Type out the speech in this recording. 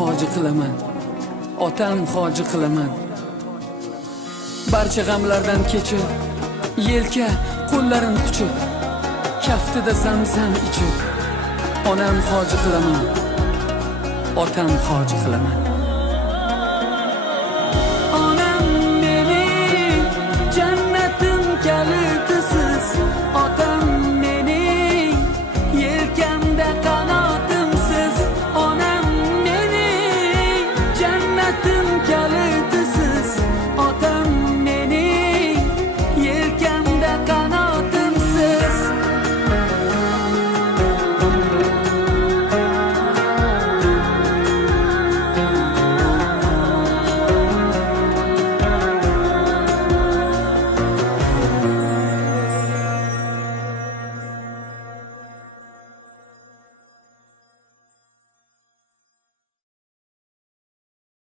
hoji qilaman, otam hoji qilaman. Barcha g'amlardan kechib, yelka qo'llarin quchib, kaftida zamzam ichib, onam hoji qilaman, otam hoji qilaman.